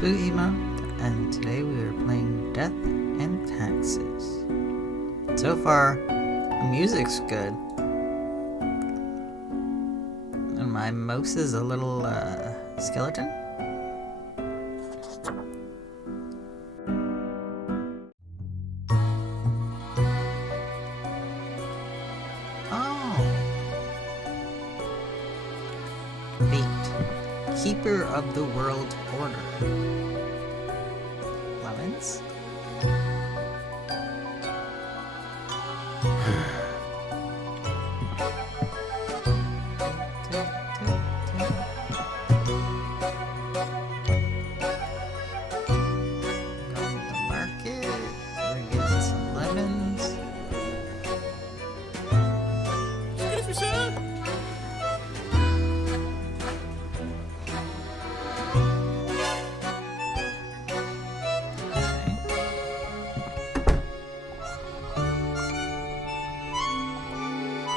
Spooky Month, and today we are playing Death and Taxes. So far, the music's good. And my mouse is a little skeleton. Oh! Fate. Keeper of the World Order. Lemons? Going to the market. We're getting some lemons. Excuse me, sir.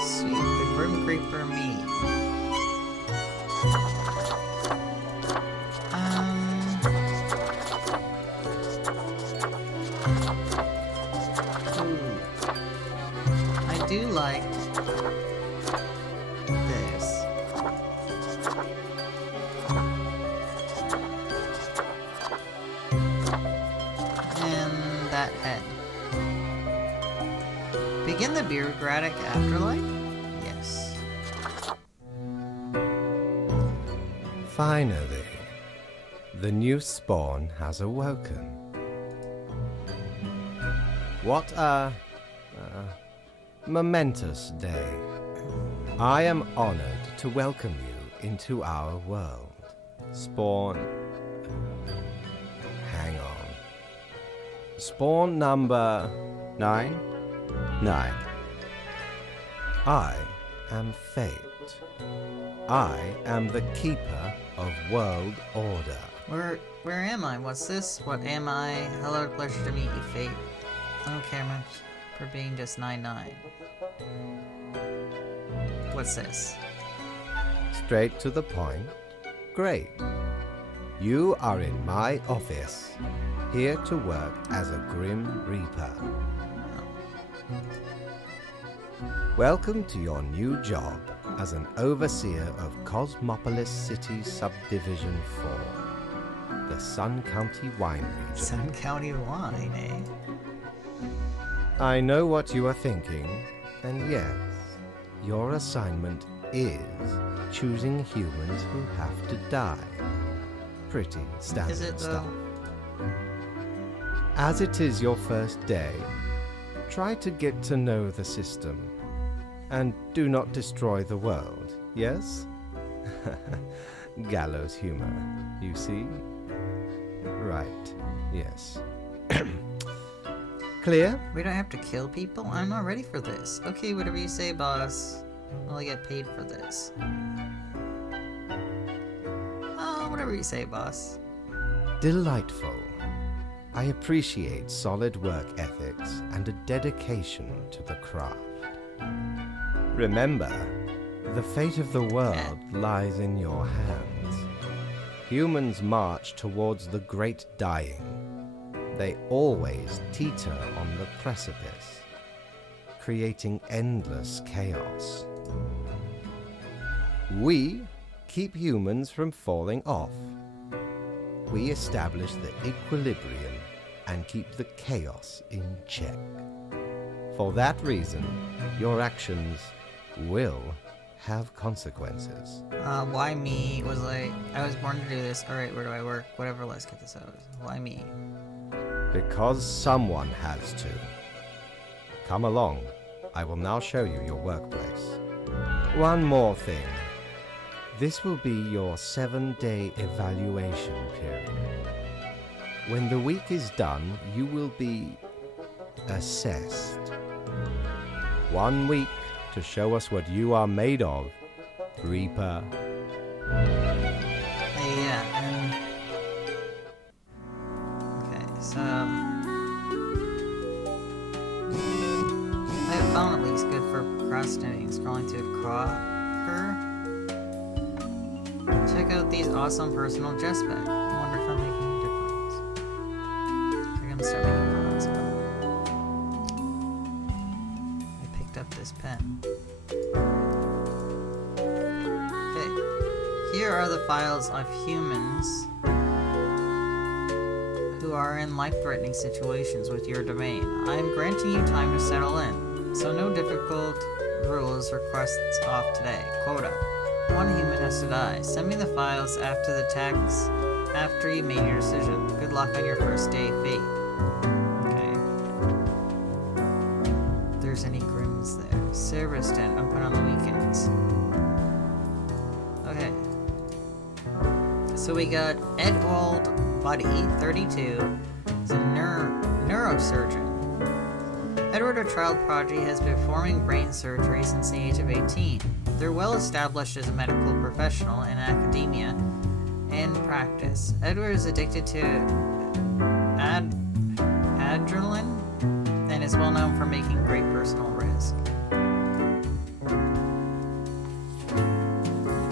Sweet, the Grim Creeper meat. Ooh. I do like this. And that head. Begin the bureaucratic afterlife? Yes. Finally, the new spawn has awoken. What a momentous day. I am honored to welcome you into our world. Spawn... hang on. Spawn number... 9? 9. I am Fate. I am the keeper of world order. Where am I? What's this? What am I? Hello, pleasure to meet you, Fate. I don't care much for being just 9-9. What's this? Straight to the point? Great. You are in my office, here to work as a Grim Reaper. Welcome to your new job as an overseer of Cosmopolis City Subdivision 4, the Sun County Wine Region. Sun County wine, eh? I know what you are thinking, and yes, your assignment is choosing humans who have to die. Pretty standard Is it, stuff. though? As it is your first day, try to get to know the system, and do not destroy the world, yes? Gallows humor, you see? Right, yes. Clear? We don't have to kill people? I'm not ready for this. Okay, whatever you say, boss. Will I get paid for this? Oh, whatever you say, boss. Delightful. I appreciate solid work ethics and a dedication to the craft. Remember, the fate of the world lies in your hands. Humans march towards the great dying. They always teeter on the precipice, creating endless chaos. We keep humans from falling off. We establish the equilibrium and keep the chaos in check. For that reason, your actions will have consequences. Why me? Was like, I was born to do this. Alright, where do I work? Whatever, let's get this out. Why me? Because someone has to. Come along. I will now show you your workplace. One more thing. This will be your 7-day evaluation period. When the week is done, you will be assessed. 1 week to show us what you are made of, Reaper. Yeah, okay, so... I have found at least good for procrastinating. Scrolling to a cropper. Check out these awesome personal jest bags. I wonder if I'm making a difference. this pen. Okay. Here are the files of humans who are in life-threatening situations with your domain. I am granting you time to settle in, so no difficult rules requests off today. Quota. 1 human has to die. Send me the files after the tax after you made your decision. Good luck on your first day, Fate. Okay. If there's any grims there. Service tent open on the weekends. Okay. So we got Edwald Buddy, 32, is a neurosurgeon. Edward, a child prodigy, has been performing brain surgery since the age of 18. They're well established as a medical professional in academia and practice. Edward is addicted to adrenaline and is well known for making great personal risk.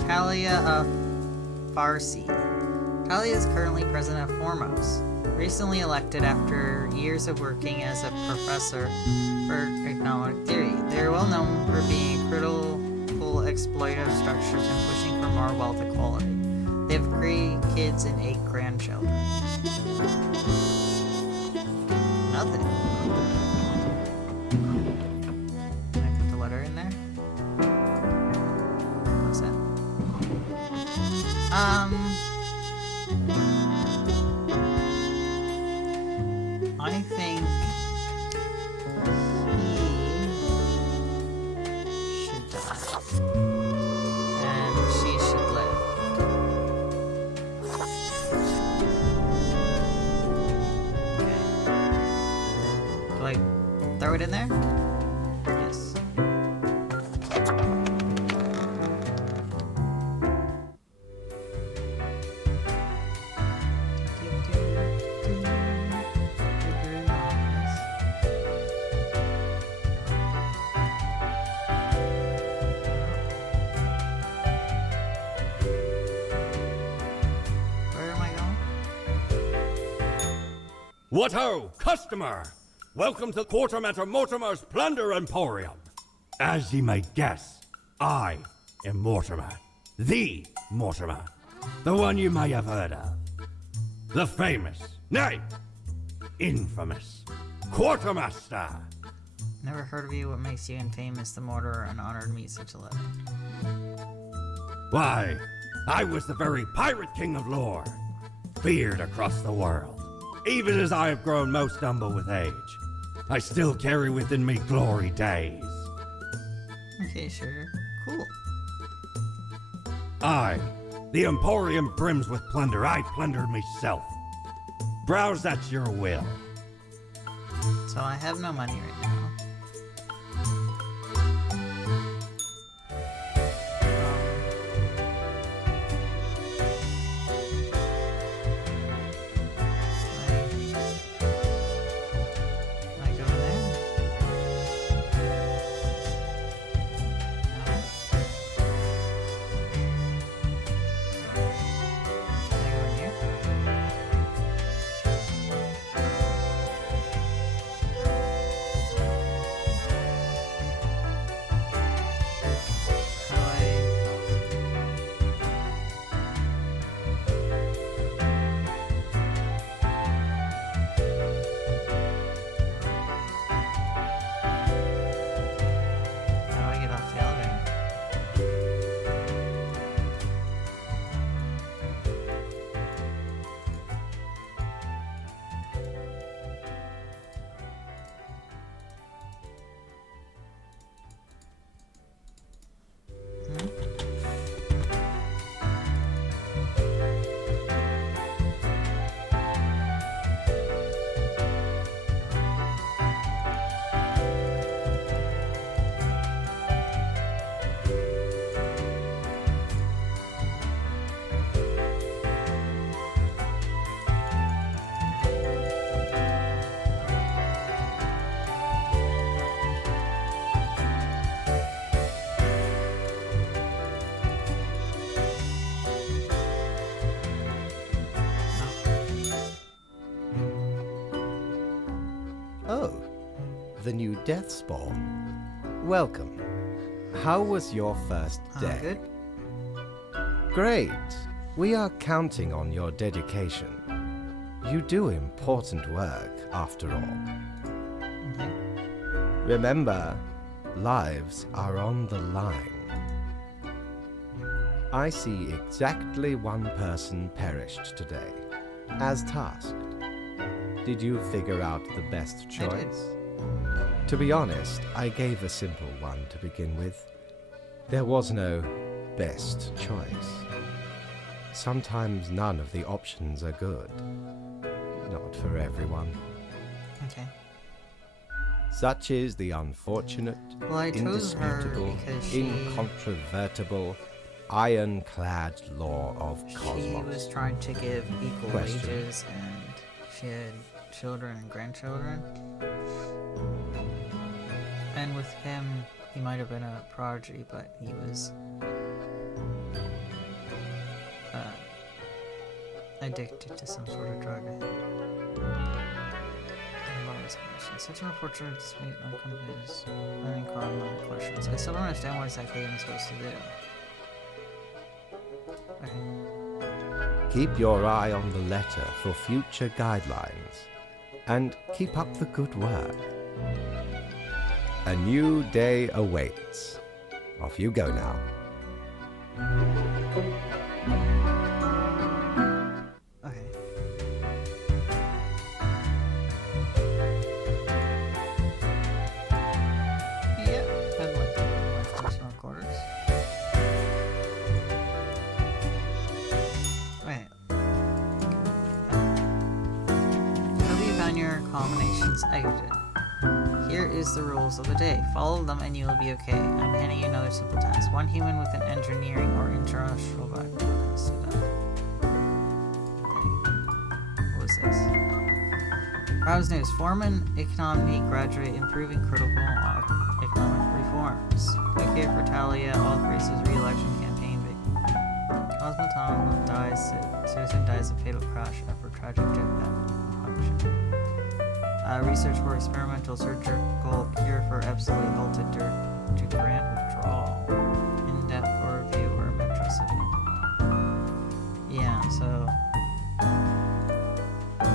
Talia Farsi. Talia is currently president of Foremost, recently elected after years of working as a professor for economic theory. They are well known for being critical exploitative structures and pushing for more wealth equality. They have 3 kids and 8 grandchildren. Nothing. Can I put the letter in there? What's that? I think he should die. And she should live. Okay. Do I throw it in there? Yes. What ho, customer! Welcome to Quartermaster Mortimer's Plunder Emporium. As ye may guess, I am Mortimer. The Mortimer. The one you may have heard of. The famous, nay, infamous Quartermaster. Never heard of you. What makes you infamous, the mortar, and honored to meet such a legend? Why, I was the very pirate king of lore, feared across the world. Even as I have grown most humble with age, I still carry within me glory days. Okay, sure. Cool. I, the Emporium brims with plunder. I plundered myself. Browse at your will. So I have no money right now. Oh, the new death spawn. welcome. How was your first day? Good. Great. We are counting on your dedication. You do important work, after all. Okay. Remember, lives are on the line. I see exactly one person perished today, as tasked. Did you figure out the best choice? To be honest, I gave a simple one to begin with. There was no best choice. Sometimes none of the options are good. Not for everyone. Okay. Such is the unfortunate, Well, I chose her indisputable, because she incontrovertible, ironclad law of cosmos. was trying to give equal Question. wages, and she had children and grandchildren. And with him, he might have been a prodigy, but he was addicted to some sort of drug, I think. Such an unfortunate dispute unconvinced. I think caught a lot of questions. I still don't understand what exactly I'm supposed to do. Okay. Keep your eye on the letter for future guidelines, and keep up the good work. A new day awaits. Off you go now. Okay. Yep, I'd like to go to my personal quarters. Okay. Hope you found your combinations exited. Here is the rules of the day. Follow them and you will be okay. I'm handing you another simple task. One human with an engineering or industrial background has to die. Okay. What was this? Browse news. Foreman economy graduate improving critical economic reforms. Click here for Talia, all races re-election campaign victory. Cosmoton dies, citizen dies of fatal crash after tragic jetpack malfunction. Research for experimental surgical cure for absolutely halted to grant withdrawal. In-depth overview or metricity. Yeah, so... Let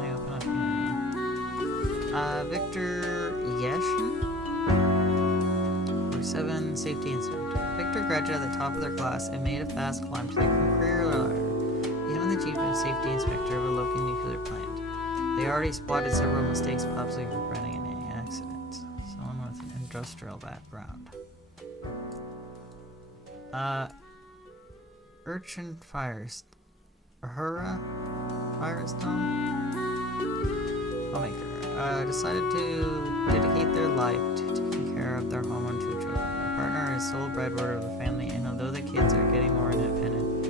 me open up here. Victor Yashin? For 7, safety inspector. Victor graduated at the top of their class and made a fast climb to the career ladder. Becoming the chief and safety inspector of a local nuclear plant. They already spotted several mistakes possibly preventing any accidents. Someone with an industrial background. Urchin Firestone homemaker decided to dedicate their life to taking care of their home and 2 children. Their partner is sole breadwinner of the family, and although the kids are getting more independent,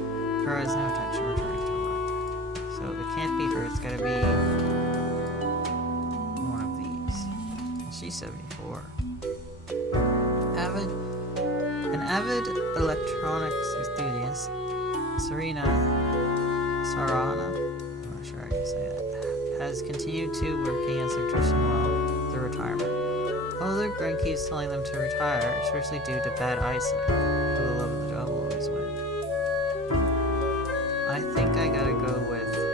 her has no intention of returning to work. So it can't be her, it's gotta be one of these. She's 74. An avid electronics enthusiast, Sarana, I'm not sure I can say that, has continued to working as electrician well through retirement. Although their grand keeps telling them to retire, especially due to bad eyesight, but the love of the job will always win. I think I gotta go with her.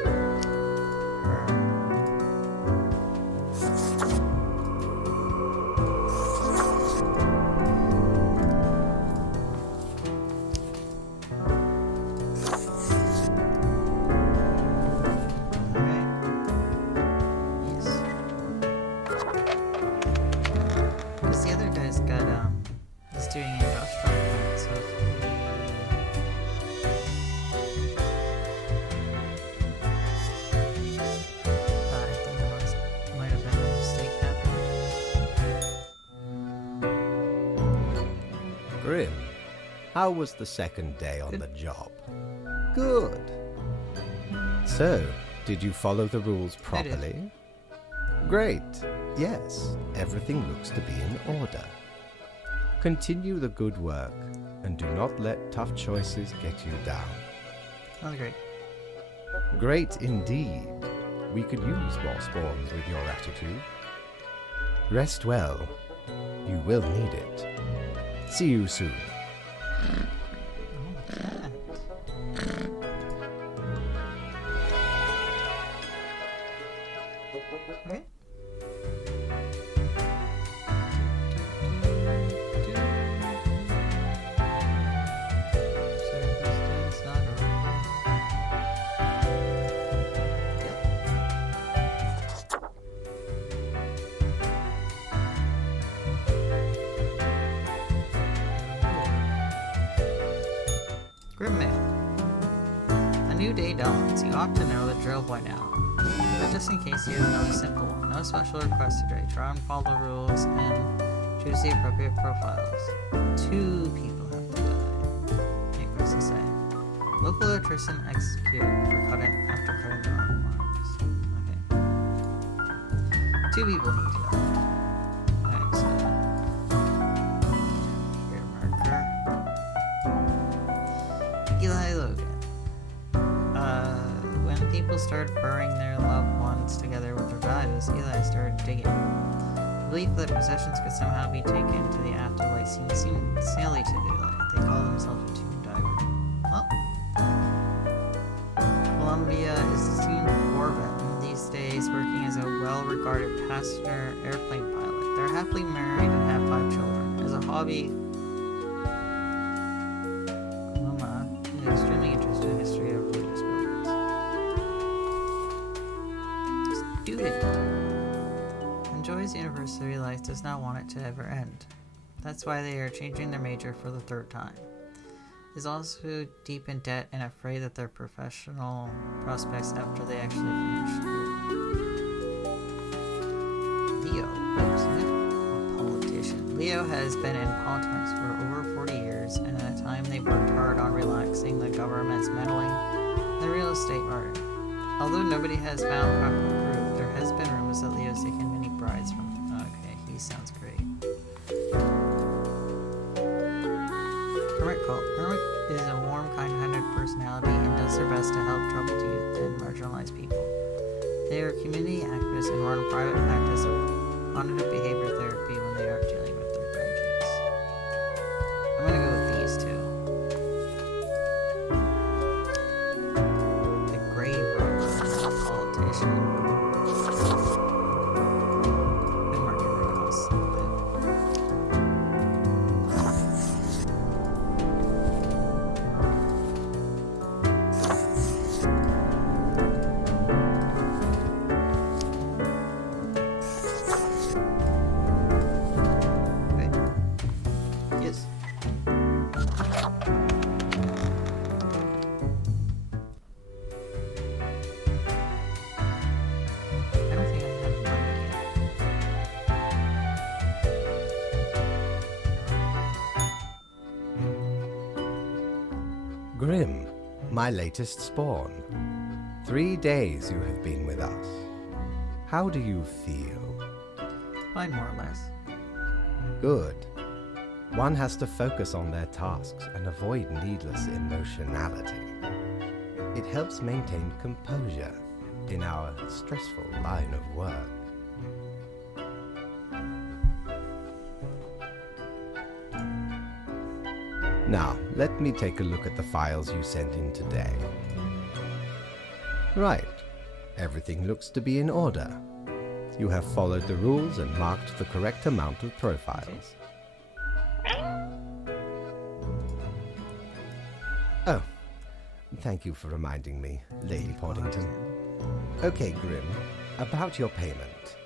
Alright. Yes. Because the other guy's got, he's doing industrial plant, so if we... I think there might have been a mistake happening. Grim, how was the second day on the job? Good. So, did you follow the rules I did. properly? Great. Yes, everything looks to be in order. Continue the good work, and do not let tough choices get you down. That was great. Great indeed. We could use more spawns with your attitude. Rest well. You will need it. See you soon. Okay. Grim Mail. A new day dawns. You ought to know the drill by now. But just in case, here's another simple one. No special request today. Try and follow the rules and choose the appropriate profiles. 2 people have to die. Needless to say. Local electrician execute for after cutting the wrong arms. Okay. 2 people need to die. Thanks. Here, marker. Eli Logan. When people started burying their loved ones together with their values, Eli started digging. The belief that possessions could somehow be taken to the afterlife seemed silly to Eli. They called themselves a tomb diver. Well, Columbia is soon Corbin, these days working as a well-regarded passenger airplane pilot. They're happily married and have 5 children. As a hobby, Luma is extremely interested in the history of religious buildings. Student enjoys university life, does not want it to ever end. That's why they are changing their major for the 3rd time. Is also deep in debt and afraid that their professional prospects after they actually finish school. Leo, a politician. Leo has been in politics for over 40 years, and at a time they've worked hard on relaxing the government's meddling in the real estate market. Although nobody has found proper proof, there has been rumors that Leo's taken many brides from them. Okay, he sounds great. Hermit cult. Hermit is a warm, kind-hearted personality and does their best to help troubled youth and marginalized people. They are community activists and run private practice of cognitive behavior therapy when they aren't dealing with their grandkids. I'm gonna go with these 2. The grave robber, politician. Good market across. Yes. I don't think I have money yet. Grim, my latest spawn. 3 days you have been with us. How do you feel? Fine, more or less. Good. One has to focus on their tasks and avoid needless emotionality. It helps maintain composure in our stressful line of work. Now, let me take a look at the files you sent in today. Right. Everything looks to be in order. You have followed the rules and marked the correct amount of profiles. Oh, thank you for reminding me, Lady PAW-ington. Okay, Grim, about your payment,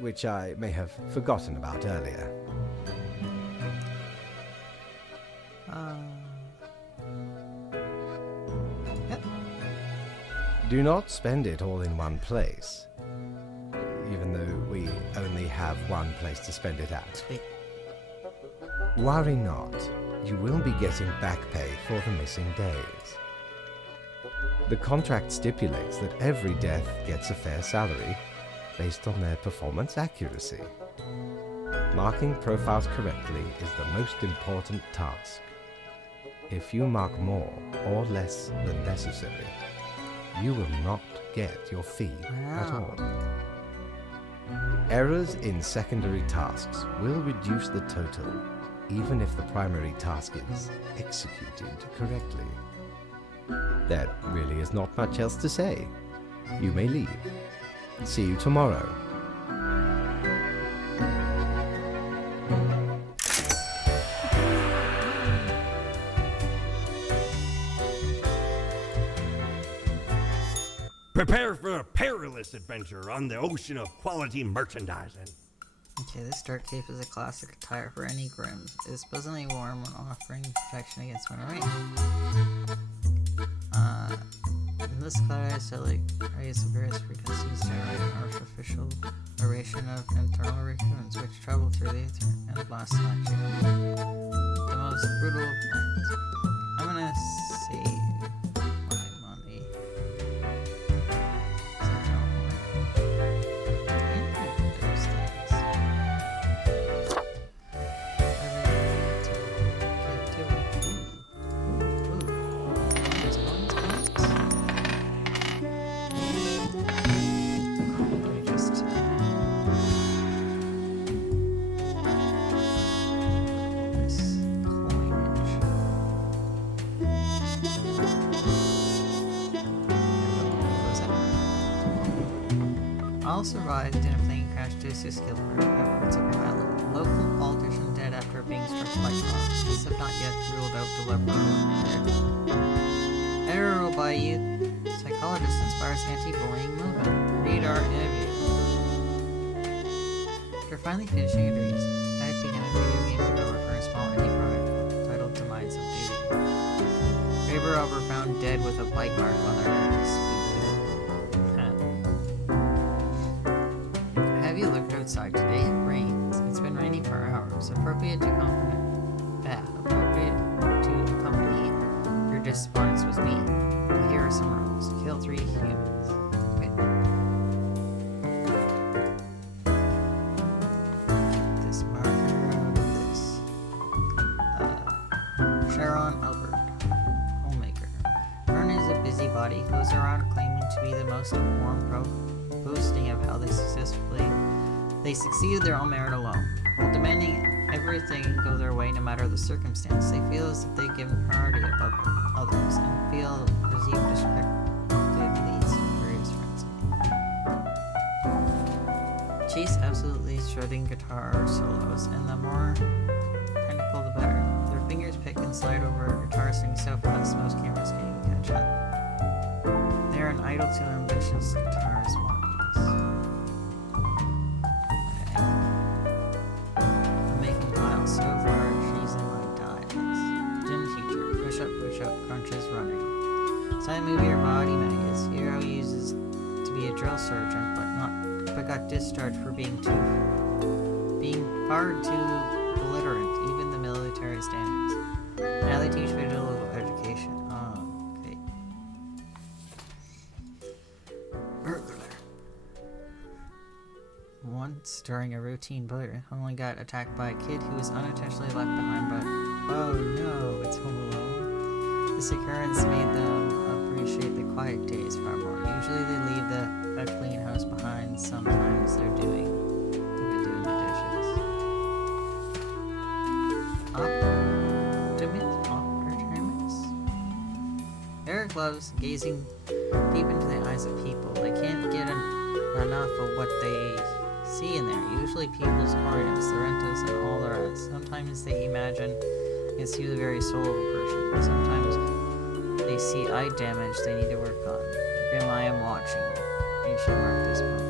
which I may have forgotten about earlier. Yep. Do not spend it all in one place, even though we only have one place to spend it at. Sweet. Worry not, you will be getting back pay for the missing days. The contract stipulates that every death gets a fair salary based on their performance accuracy. Marking profiles correctly is the most important task. If you mark more or less than necessary, you will not get your fee at all. Errors in secondary tasks will reduce the total, even if the primary task is executed correctly. There really is not much else to say. You may leave. See you tomorrow. Prepare for a perilous adventure on the ocean of quality merchandising. Okay, this dark cape is a classic attire for any grims. It is pleasantly warm when offering protection against winter rain. In this color, I raise various frequencies, generating an artificial narration of internal raccoons which travel through the ether and blast magic. The most brutal of plans. I'm gonna save my money. Those things. All survived in a plane crash due to skill efforts of a pilot. Local politician dead after being struck by cloud. Police have not yet ruled out the leper. Error by youth psychologist inspires anti-bullying movement. Read our interview. After finally finishing her degrees, I began a video game developer in a small indie product titled Demise of Duty. Neighbor Robber found dead with a bite mark on their necks. Have you looked outside today? It rains. It's been raining for hours. Appropriate to accompany your disappointments with me. Well, here are some rules. Kill 3 humans. Wait. This marker out of this. Sharon Albert, homemaker. Sharon is a busybody who goes around claiming to be the most informed boasting of how they succeeded their own merit alone. While demanding everything go their way no matter the circumstance, they feel as if they've given priority above others and feel perceived disrespected leads to various frenzy. Chase absolutely shredding guitar solos, and the more technical the better. Their fingers pick and slide over a guitar string so fast most cameras can't catch up. They are an idol to ambitious guitarist wannabes. So far, she's in my diets. Gym teacher, push up, crunches, running. Side move your body maggots. Hero uses to be a drill sergeant, but got discharged for being far too belligerent, even the military standards. Now they teach visual education. Oh, okay. Burglar. Once, during a routine burglary, only got attacked by a kid who was unintentionally left behind, but oh no, it's Home Alone. This occurrence made them appreciate the quiet days far more. Usually they leave a clean house behind. Sometimes they're doing the dishes. Opportunities? Eric loves gazing deep into the eyes of people. They can't get enough of what they see in there. Usually people's corneas, the rentas, and all the rest. Sometimes they imagine and see the very soul of a person. Sometimes they see eye damage they need to work on. Grim, I am watching you. You should mark this probably.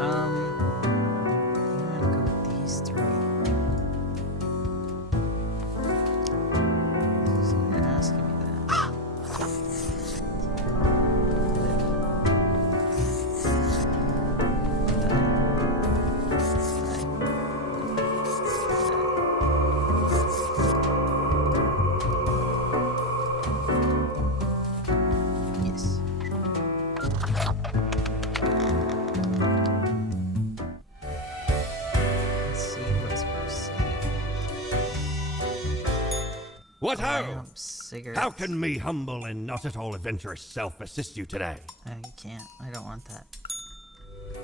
I'm gonna go with these 3. Someone asking me that. What ho? cigarettes. How can me humble and not at all adventurous self assist you today? You can't. I don't want that. I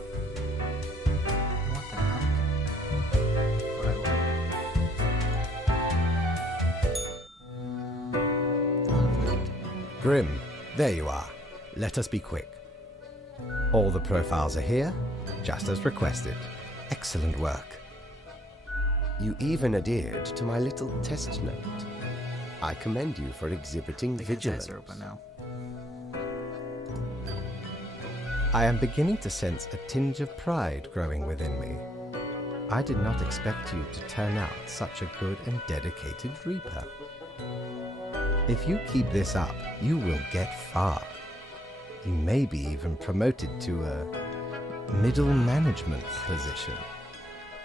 want that pumpkin. What I want. Grim, there you are. Let us be quick. All the profiles are here, just as requested. Excellent work. You even adhered to my little test note. I commend you for exhibiting The vigilance. eyes are open now. I am beginning to sense a tinge of pride growing within me. I did not expect you to turn out such a good and dedicated Reaper. If you keep this up, you will get far. You may be even promoted to a middle management position.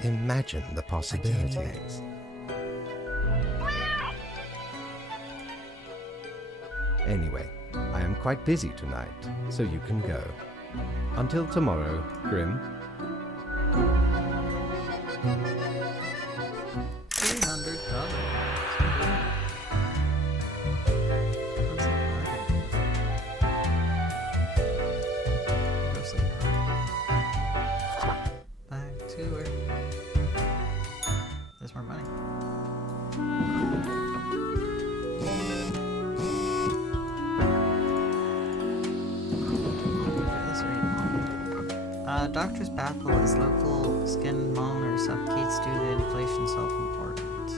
Imagine the possibilities. Anyway, I am quite busy tonight, so you can go. Until tomorrow, Grim. 300 Back to work. There's more money. Doctors baffle as local skin moaner suffocates due to inflation self-importance.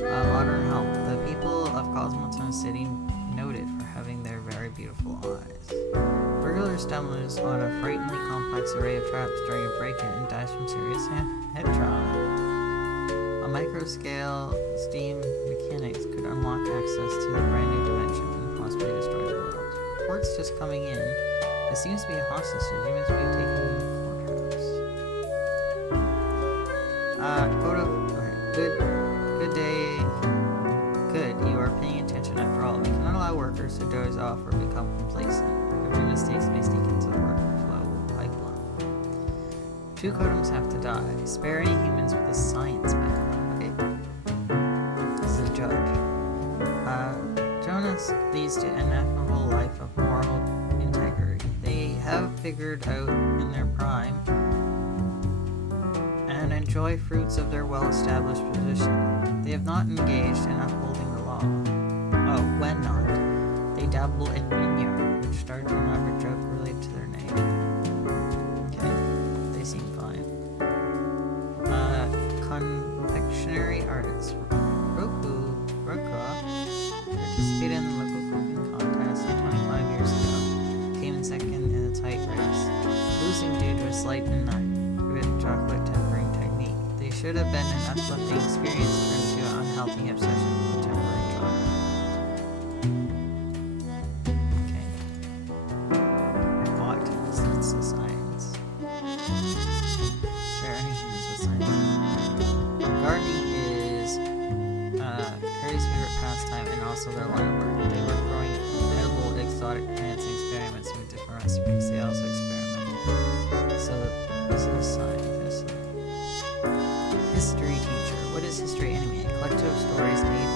Modern help. The people of Cosmoton City noted for having their very beautiful eyes. Burglar stumbles on a frighteningly complex array of traps during a break-in and dies from serious head trauma. On micro-scale, steam mechanics could unlock access to the brand new dimension and possibly destroy the world. Reports just coming in. It seems to be a hostage. Humans may have taken the courthouse. Dakota. Okay. Good day. Good. You are paying attention after all. We cannot allow workers to doze off or become complacent. Every mistakes may sneak into the workflow pipeline. 2 Kodums have to die. Spare any humans with a science background. Okay. This is a judge. Jonas leads to an ineffable life of moral integrity. They have figured out in their prime and enjoy fruits of their well-established position. They have not engaged in upholding the law. Oh, when not, they dabble in vineyard, which started an elaborate joke related to their name. Okay, they seem fine. Confectionery artists. Roka participated in the local cooking contest 25 years ago. Came in second in the tight race, losing due to a slight with chocolate tempering technique. They should have been an uplifting experience turned into an unhealthy obsession with tempering chocolate. Okay. Bot sense of science. Share any humans with science. Gardening is Harry's favorite pastime and also their line of work. They work growing edible exotic plants and experiments with different recipes. They also experiment. So this is a scientist. History teacher. What is history anime? A collective of stories made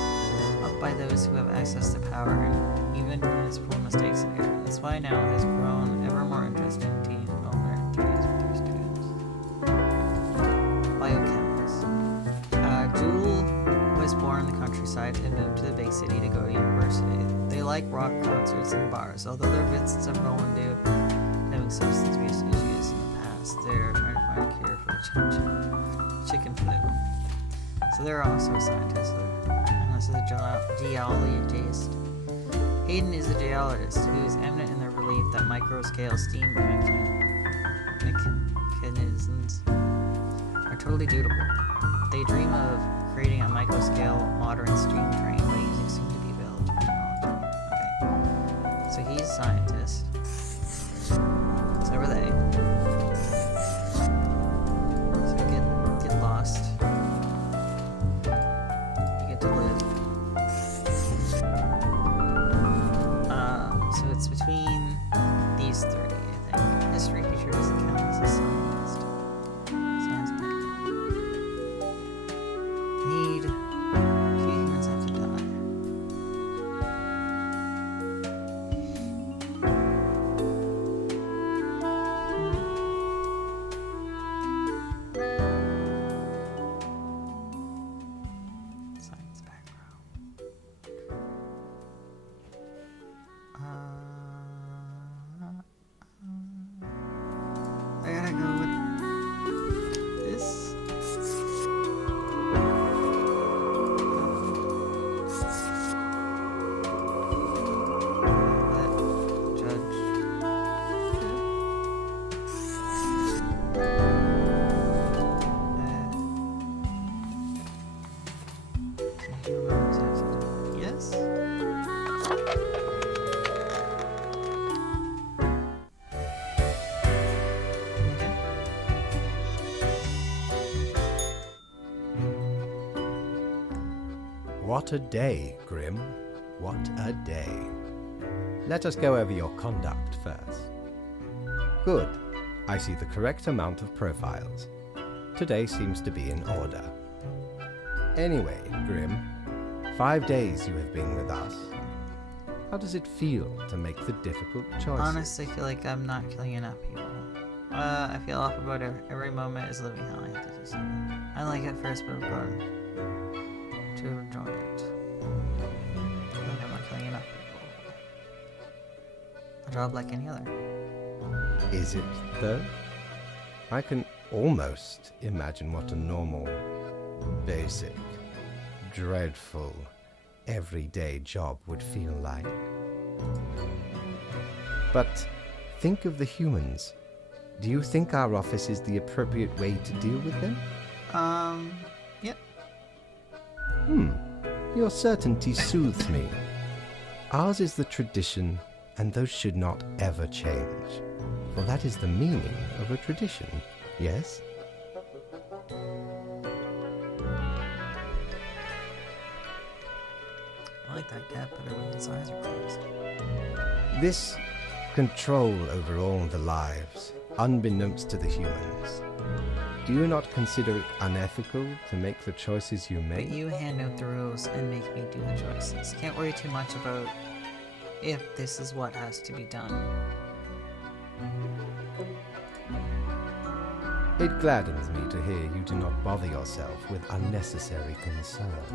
up by those who have access to power and even when it's full of mistakes and error. That's why now it has grown ever more interesting in teen development threes with their students. Biochemist. Jewel was born in the countryside and moved to the big city to go to university. They like rock concerts and bars, although there are visits of Roland Dude having substance abuse issues in the past. They're trying to find a cure for chicken flu. So they're also scientists. And this is a geologist. Hayden is a geologist who is eminent in their belief that micro-scale steam mechanisms are totally dutable. They dream of creating a micro-scale modern steam train by using soon-to-be available technology. Okay. So he's a scientist. So are they. So get lost. You get to live. So it's between these 3, I think. History teacher doesn't count as a scientist. Science background. Need 2 humans have to die. What a day, Grim. What a day. Let us go over your conduct first. Good. I see the correct amount of profiles. Today seems to be in order. Anyway, Grim, 5 days you have been with us. How does it feel to make the difficult choices? Honestly, I feel like I'm not killing enough people. I feel off about every moment is living hell. I have to do something. I like it first, but I'm going to enjoy it. I feel like I'm not killing enough people. A job like any other. Is it, though? I can almost imagine what a normal, basic, dreadful, everyday job would feel like. But think of the humans. Do you think our office is the appropriate way to deal with them? Yep. Your certainty soothes me. Ours is the tradition, and those should not ever change. For that is the meaning of a tradition, yes? I like that cat better when its eyes are closed. This control over all the lives, unbeknownst to the humans. Do you not consider it unethical to make the choices you But make? you hand out the rules and make me do the choices. Can't worry too much about if this is what has to be done. It gladdens me to hear you do not bother yourself with unnecessary concerns.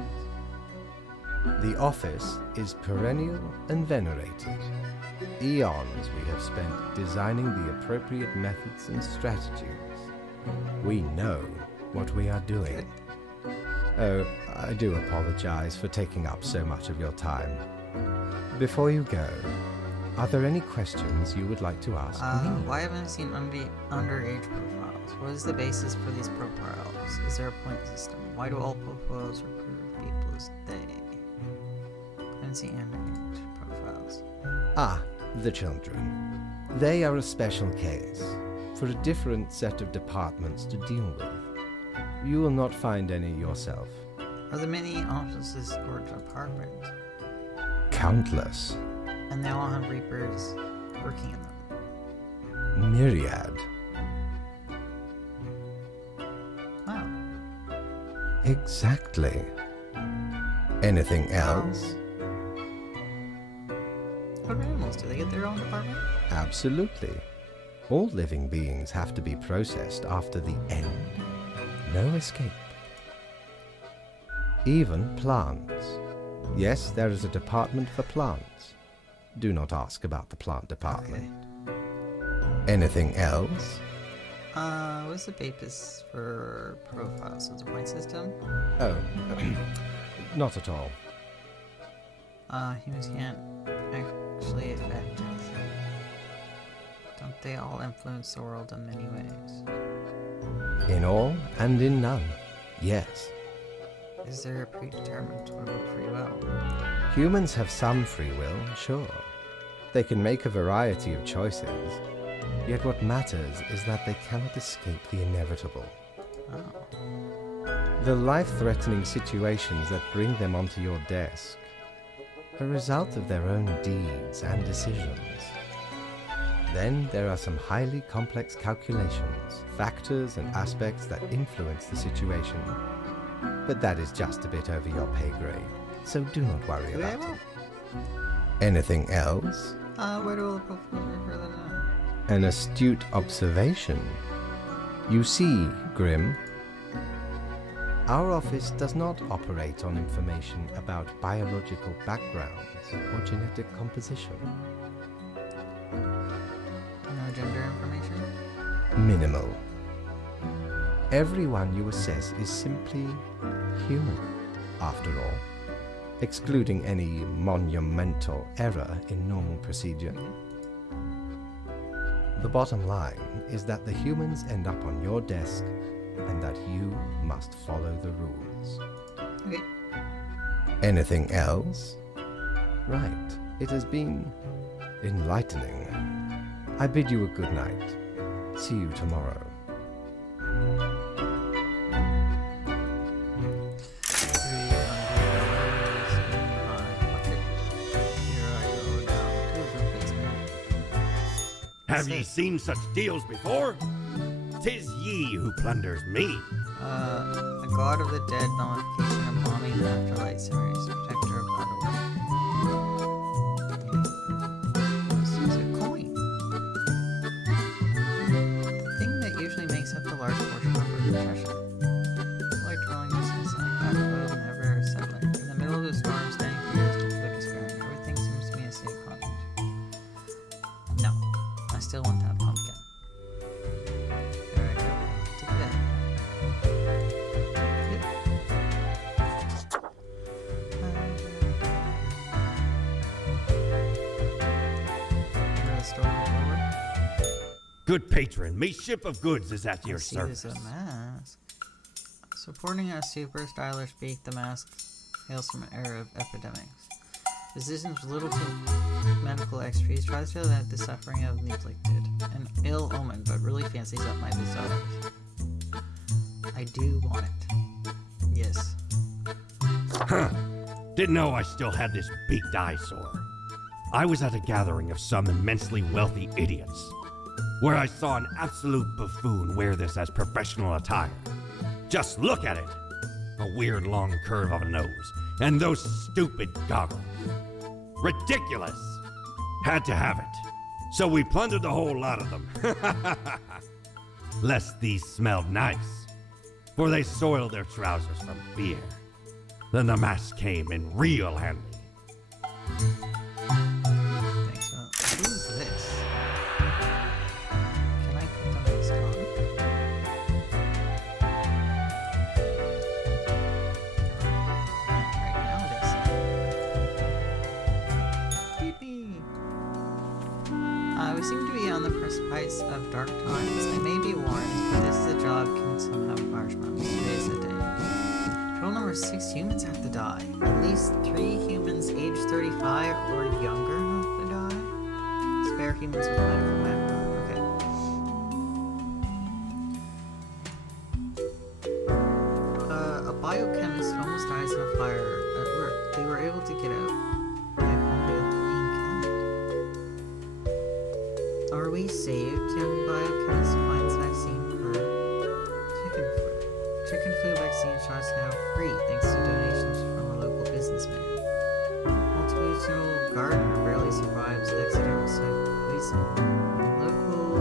The office is perennial and venerated. Eons we have spent designing the appropriate methods and strategies. We know what we are doing. Oh, I do apologize for taking up so much of your time. Before you go, are there any questions you would like to ask me? Why haven't I seen underage profiles? What is the basis for these profiles? Is there a point system? Why do all profiles recruit people as they? I haven't seen underage profiles. Ah, the children. They are a special case, for a different set of departments to deal with. You will not find any yourself. Are there many offices or departments? Countless. And they all have reapers working in them. Myriad. Wow. Exactly. Anything else? What about animals? Do they get their own department? Absolutely. All living beings have to be processed after the end. No escape. Even plants. Yes, there is a department for plants. Do not ask about the plant department. Anything else? What's the basis for profiles? Is it a point system? Oh, not at all. Humans can't actually affect anything. Don't they all influence the world in many ways? In all and in none, yes. Is there a predetermined what about free will? Humans have some free will, sure. They can make a variety of choices. Yet what matters is that they cannot escape the inevitable. Oh. The life-threatening situations that bring them onto your desk are a result of their own deeds and decisions. Then there are some highly complex calculations, factors and aspects that influence the situation. But that is just a bit over your pay grade, so do not worry about it. Anything else? Where do all the profiles refer then? An astute observation. You see, Grim, our office does not operate on information about biological backgrounds or genetic composition. No gender information? Minimal. Everyone you assess is simply human, after all, excluding any monumental error in normal procedure. The bottom line is that the humans end up on your desk and that you must follow the rules. Okay. Anything else? Right. It has been enlightening. I bid you a good night. See you tomorrow. Have ye seen such deals before? 'Tis ye who plunders me. The god of the dead, nullification and bombing the afterlife series, protector of Underworld. This is a coin. The thing that usually makes up the large portion of our treasure. Like twirling this inside, back above, never settling. In the middle of the storm, standing furious to food despair. Everything seems to be a safe cottage. No, I still want that pumpkin. Alright, go to bed. Good patron, me ship of goods is at your service. There's a mask. Supporting a super stylish beak, the mask hails from an era of epidemics. Physicians with little to medical expertise tries to eliminate the suffering of the afflicted. An ill omen, but really fancies up my desires. I do want it. Yes. Huh. Didn't know I still had this beaked eyesore. I was at a gathering of some immensely wealthy idiots, where I saw an absolute buffoon wear this as professional attire. Just look at it! A weird long curve of a nose, and those stupid goggles. Ridiculous! Had to have it. So we plundered the whole lot of them. Lest these smelled nice, for they soiled their trousers from beer. Then the mask came in real handy. Thanks. Who's this? Can I put the mask on? Right now it is. Beep beep. We seem to be on the precipice of dark times. I may be warned, but this is a job can somehow marshmallows. Today's the day. Total number 6 humans have to die. At least 3 humans aged 35 or younger have to die. Spare humans with medical background. Okay. A biochemist almost dies in a fire at work. They were able to get out. They found a clean cat. Are we saved? Young biochemist finds vaccine for chicken flu. Chicken flu vaccine shots now free thanks to donations from a local businessman. Multifunctional gardener barely survives accidental poison. Local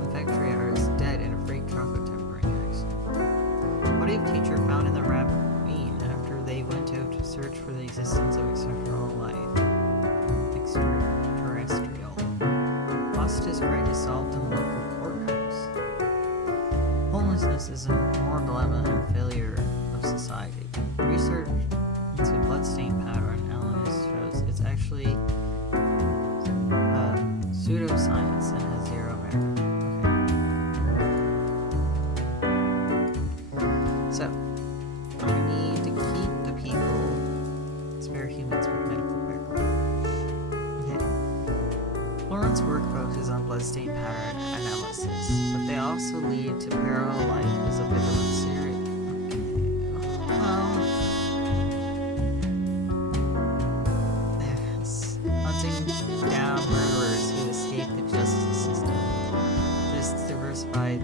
confectionery artist dead in a freak chocolate tempering accident. What if teacher found in the ravine after they went out to search for the existence of exceptional life? Extraterrestrial. Justice crisis solved in the local courthouse. Homelessness is a moral dilemma and failure of society. Research into bloodstain pattern analysis shows it's actually pseudoscience and has zero merit. Okay. So, I need to keep the people, spare humans with medical background. Okay. Lawrence's work focuses on bloodstain pattern analysis, but they also lead to parallel life as a vigilant serial. Hunting down murderers who escape the justice system. This diversified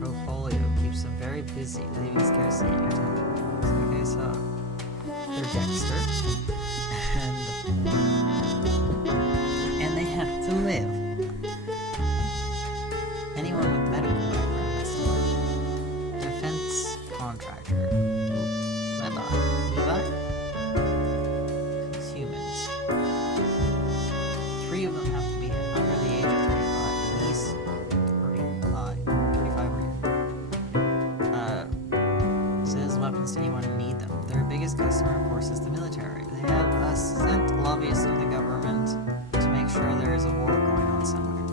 portfolio keeps them very busy, leaving scarcity in attention. Okay, so they're Dexter, and they have to live. Anyone with medical background has to live. Defense contractor. Levi. Humans. 3 of them have to be under the age of 35. He's 35 or younger. Says weapons to anyone who need them. Their biggest customer, of course, is the military. They have sent lobbyists of the government to make sure there is a war going on somewhere.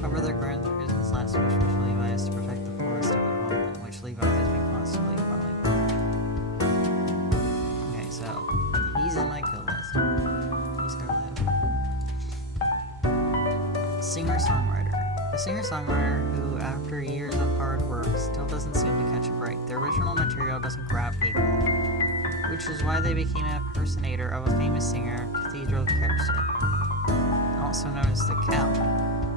However, their grand business last wish, which Levi is to protect the forest of their homeland, which Levi has been constantly crawling on. Okay, so he's in my kill list. He's gonna live. Singer-songwriter. The singer-songwriter who, after years of hard work, still doesn't seem to catch a break. The original material doesn't grab people, which is why they became an impersonator of a famous singer, Cathedral Kepser, also known as the Cow,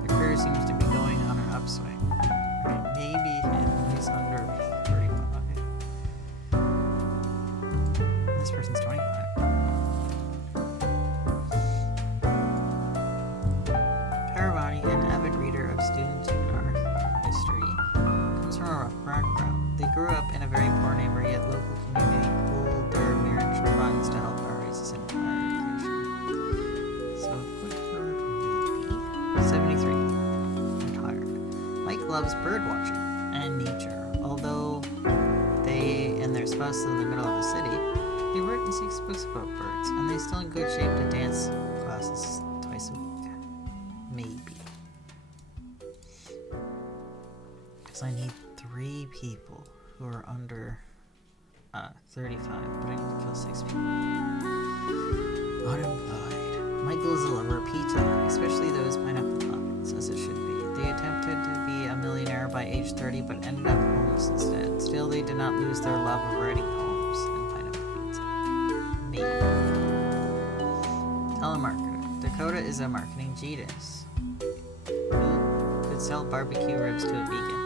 The career seems to be going on an upswing. Right, maybe he's under 35. This person's 25. Paravani, an avid reader of student art history, comes from a rough background. They grew up in a very poor neighborhood, yet local community pooled their marriage funds to help her raise his entire education. So put her maybe 73. Retired. Mike loves bird watching and nature. Although they and their spouse live in the middle of the city, they've written 6 books about birds, and they're still in good shape to dance classes twice a week. Maybe. Because I need 3 people who are under 35, but I need to kill 6 people. Unemployed. Michael is a lover of pizza, especially those pineapple toppings, as it should be. They attempted to be a millionaire by age 30, but ended up homeless instead. Still, they did not lose their love of writing poems and pineapple pizza. Maybe. Telemarketer. Dakota is a marketing genius who could sell barbecue ribs to a vegan.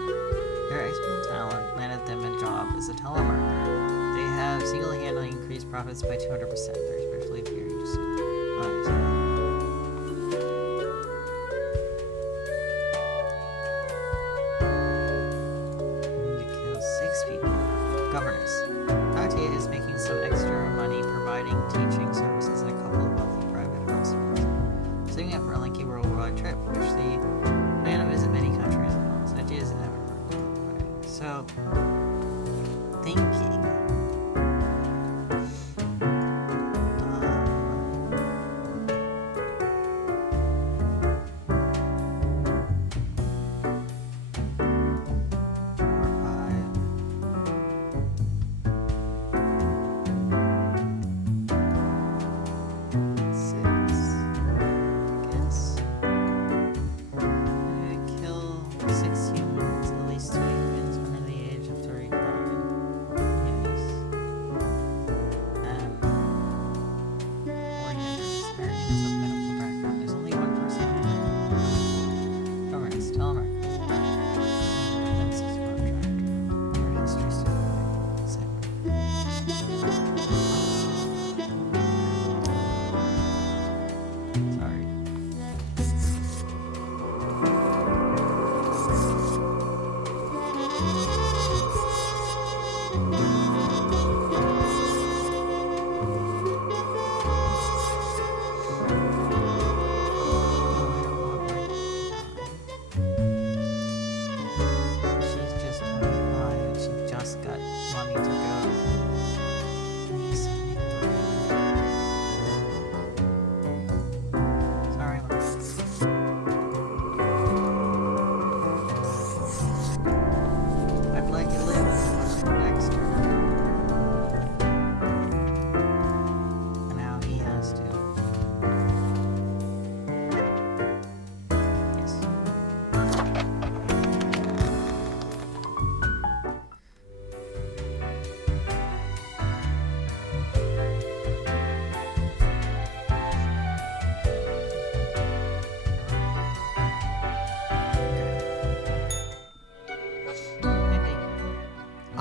Their expert talent landed them a job as a telemarketer. They have single-handedly increased profits by 200%. They're especially furious. To kill 6 people. Governess. Katia is making some extra money providing teaching services in a couple of wealthy private households. Saving up for a lengthy worldwide trip, which they plan to visit many countries and all. His ideas and haven't worked. So, thinking.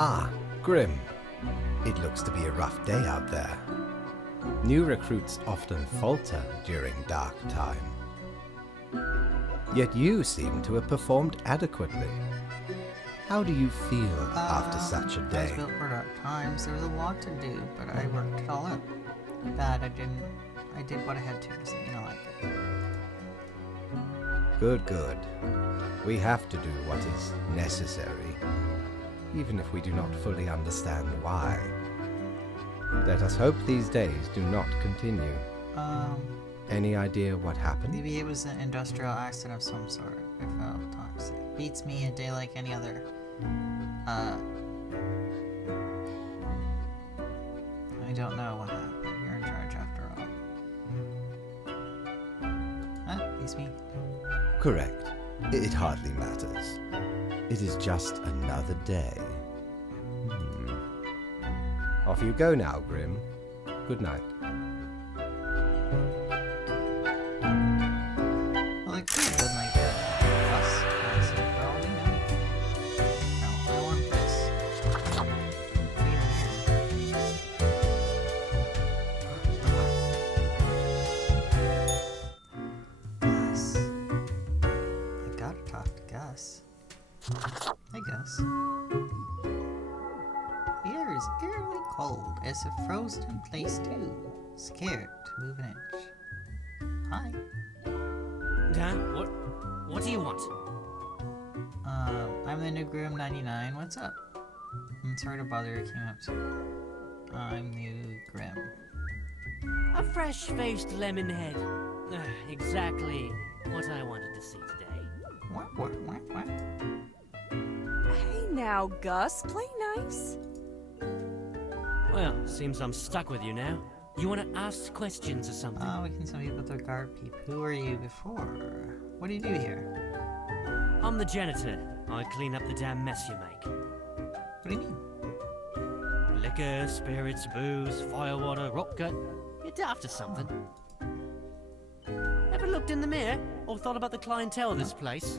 Ah, Grim. It looks to be a rough day out there. New recruits often falter during dark time. Yet you seem to have performed adequately. How do you feel after such a I was day? built for dark times. There was a lot to do, but I worked it all out. Bad, I did what I had to, so you know, like it. Good, good. We have to do what is necessary, even if we do not fully understand why. Let us hope these days do not continue. Any idea what happened? Maybe it was an industrial accident of some sort. I felt toxic. Beats me a day like any other. I don't know what happened. You're in charge after all. Beats me. Correct. It hardly matters. It is just another day. Off you go now, Grim. Good night. Well, it could have been like guess. The air is eerily cold, as if frozen in place too. Scared to move an inch. Hi. What do you want? I'm the new Groom 99. What's up? I'm sorry to bother you. Came up to. I'm new Grim. A fresh-faced lemon head. Exactly what I wanted to see today. What? Hey now, Gus, play nice. Well, seems I'm stuck with you now. You want to ask questions or something? We can tell you about the guard peep. Who were you before? What do you do here? I'm the janitor. I clean up the damn mess you make. What do you mean? Liquor, spirits, booze, firewater, rock gut. You're after something. Ever looked in the mirror or thought about the clientele of this place?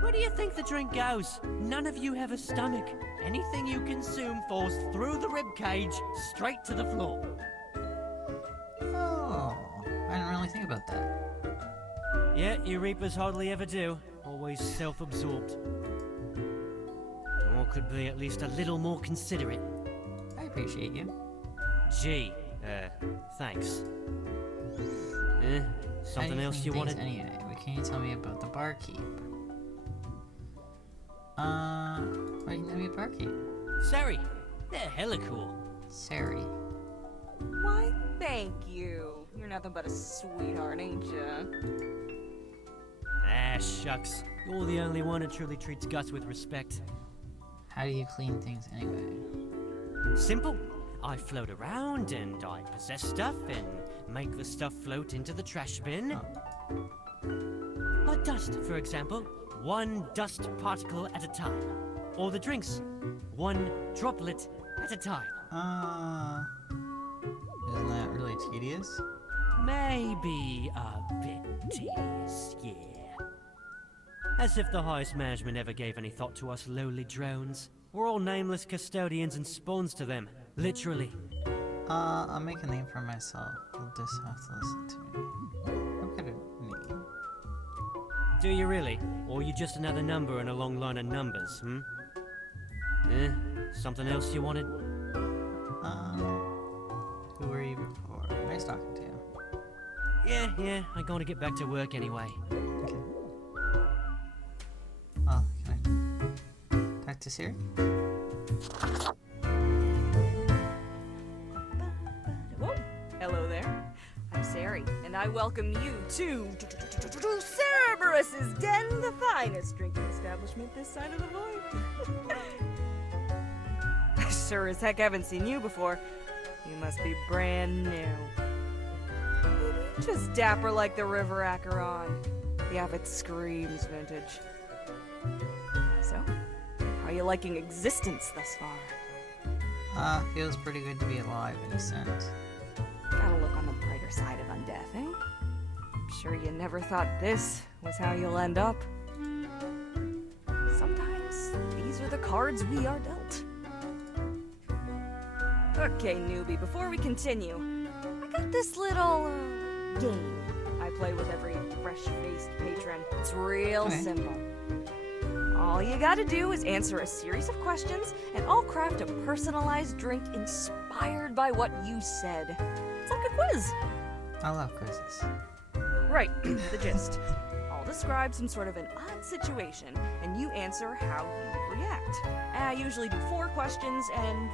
Where do you think the drink goes? None of you have a stomach. Anything you consume falls through the rib cage straight to the floor. Oh, I didn't really think about that. Yeah, you reapers hardly ever do. Always self-absorbed. Or could be at least a little more considerate. I appreciate you. Gee, thanks. Something else you wanted? Anyway, what can you tell me about the barkeep? What can you tell me about barkeep? Sorry, they're hella cool. Sari. Why, thank you. You're nothing but a sweetheart, ain't ya? Ah, shucks. You're the only one who truly treats Gus with respect. How do you clean things anyway? Simple. I float around and I possess stuff and make the stuff float into the trash bin. Oh. Like dust, for example. One dust particle at a time. Or the drinks. One droplet at a time. Isn't that really tedious? Maybe a bit tedious, yeah. As if the highest management ever gave any thought to us lowly drones. We're all nameless custodians and spawns to them, literally. I'll make a name for myself. You'll just have to listen to me. I've got a name. Do you really? Or are you just another number in a long line of numbers, Something else you wanted? Who were you before? Nice talking to you. Yeah, I'm going to get back to work anyway. Okay. Oh, can I talk to Siri? Whoa. Hello there. I'm Sari, and I welcome you to Cerberus's Den, the finest drinking establishment this side of the void. I sure as heck haven't seen you before. You must be brand new. Maybe just dapper like the river Acheron. Yeah, if it screams vintage. So, how are you liking existence thus far? Feels pretty good to be alive in a sense. Gotta look on the brighter side of undeath, eh? I'm sure you never thought this was how you'll end up. Sometimes these are the cards we are dealt. Okay, newbie, before we continue, I got this little game I play with every fresh-faced patron. It's real simple. All you gotta do is answer a series of questions, and I'll craft a personalized drink inspired by what you said. It's like a quiz. I love quizzes. Right, the gist. I'll describe some sort of an odd situation, and you answer how you would react. I usually do 4 questions, and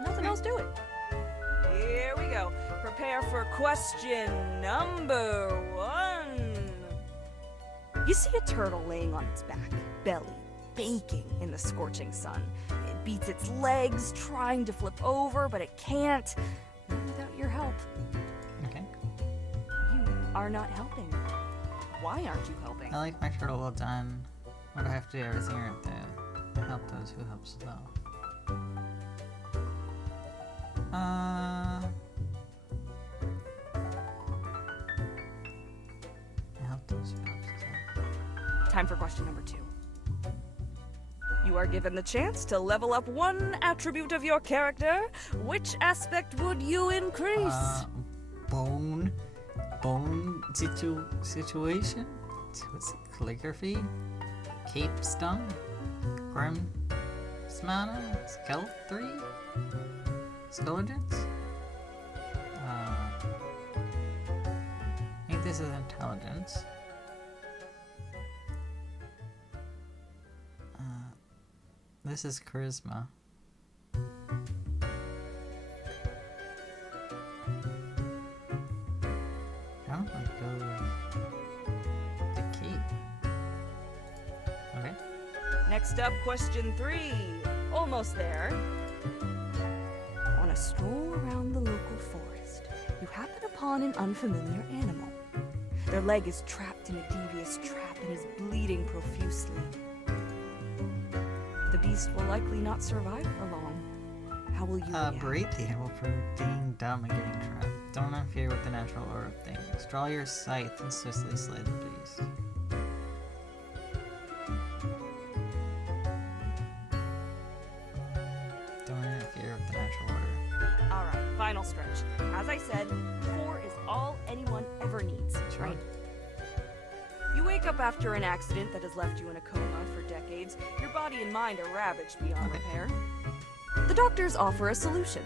nothing else to it. Here we go. Prepare for question number 1. You see a turtle laying on its back, belly baking in the scorching sun. It beats its legs, trying to flip over, but it can't. Not without your help. Okay. You are not helping. Why aren't you helping? I like my turtle well done. What do I have to do? Everything right there. Help those who help slow. Help those who help slow. Time for question number 2. You are given the chance to level up one attribute of your character. Which aspect would you increase? Bone situation? what's it? Calligraphy? Cape Stun? Grim Smana? Skell 3? Skeletons? I think this is intelligence. This is charisma. I don't want to go with the cape. Okay. Next up, question 3. Almost there. On a stroll around the local forest, you happen upon an unfamiliar animal. Their leg is trapped in a devious trap and is bleeding profusely. The beast will likely not survive for long. How will you react? Berate the animal for being dumb and getting trapped. Don't interfere with the natural order of things. Draw your scythe and swiftly slay the beast. Don't interfere with the natural order. Alright, final stretch. As I said, 4 is all anyone ever needs, Sure. right? You wake up after an accident that has left you in a coma for decades. Your body and mind are ravaged beyond Okay. repair. The doctors offer a solution.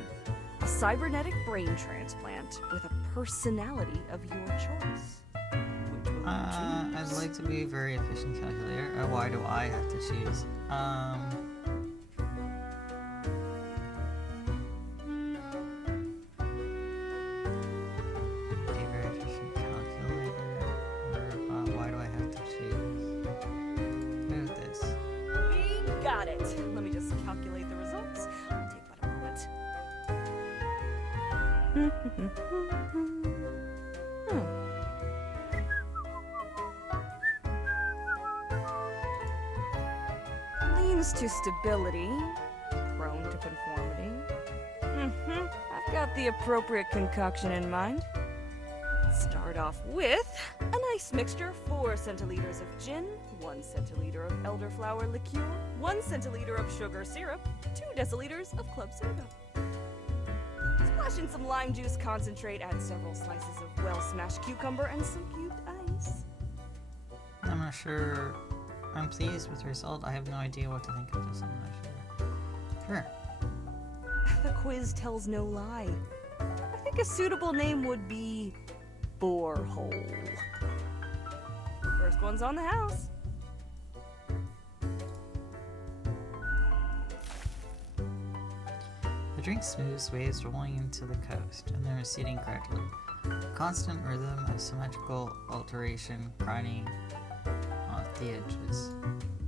A cybernetic brain transplant with a personality of your choice. Which will you I'd choose? like to be a very efficient calculator. Why do I have to choose? A very efficient calculator. Or why do I have to choose? Go with this. We got it. Let me just calculate the results. I'll take but a moment. Leans to stability, prone to conformity. I've got the appropriate concoction in mind. Start off with a nice mixture: 4 centiliters of gin, 1 centiliter of elderflower liqueur, 1 centiliter of sugar syrup, 2 deciliters of club soda. Splash in some lime juice concentrate, add several slices of well-smashed cucumber and some cubed ice. I'm not sure. I'm pleased with the result. I have no idea what to think of this. I'm not sure. Sure. The quiz tells no lie. I think a suitable name would be Borehole. First one's on the house. The drink smooths waves rolling into the coast, and then receding gradually. A constant rhythm of symmetrical alteration grinding off the edges.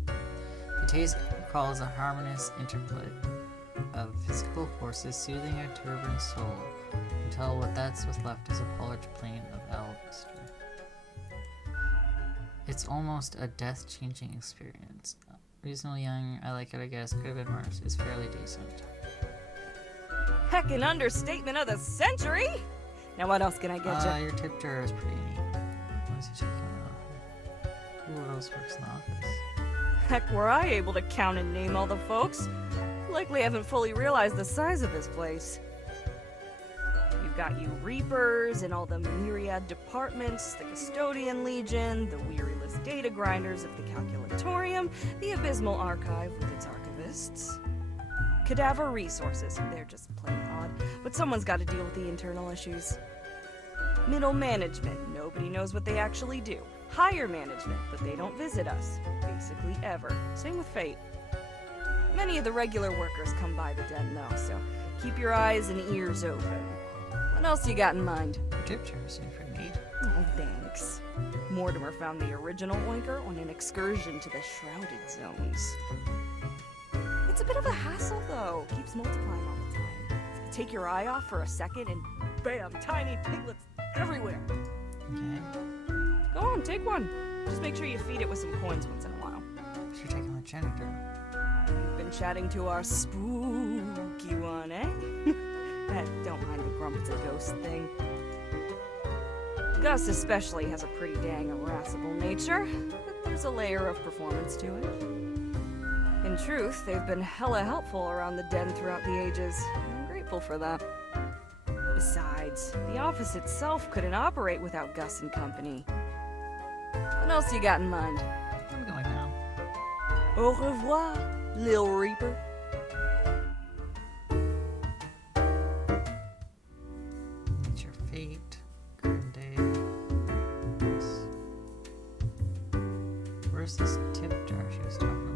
The taste recalls a harmonious interplay of physical forces soothing a turbid soul until what's left is a polished plain of alabaster. It's almost a death-changing experience. Reasonably young, I like it, I guess. Could have been worse. It's fairly decent. Heck, an understatement of the century! Now what else can I get you? Your tip jar is pretty neat. What is he checking out? Who else works in the office? Heck, were I able to count and name all the folks? Likely haven't fully realized the size of this place. You've got you reapers in all the myriad departments, the custodian legion, the weariless data grinders of the calculatorium, the abysmal archive with its archivists. Cadaver resources, they're just plain odd, but someone's got to deal with the internal issues. Middle management, nobody knows what they actually do. Higher management, but they don't visit us, basically ever. Same with fate. Many of the regular workers come by the den though, so keep your eyes and ears open. What else you got in mind? Your tip jar seems pretty neat. Oh, thanks. Mortimer found the original oinker on an excursion to the Shrouded Zones. It's a bit of a hassle though, keeps multiplying all the time. Take your eye off for a second and bam, tiny piglets everywhere. Okay. Go on, take one. Just make sure you feed it with some coins once in a while. Should take on the janitor. You've been chatting to our spooky one, eh? Don't mind the grump, it's a ghost thing. Gus especially has a pretty dang irascible nature, but there's a layer of performance to it. In truth, they've been hella helpful around the den throughout the ages, and I'm grateful for that. Besides, the office itself couldn't operate without Gus and company. What else you got in mind? I'm going now. Au revoir, Lil Reaper. It's your fate, Grim Dave. Where's this tip jar she was talking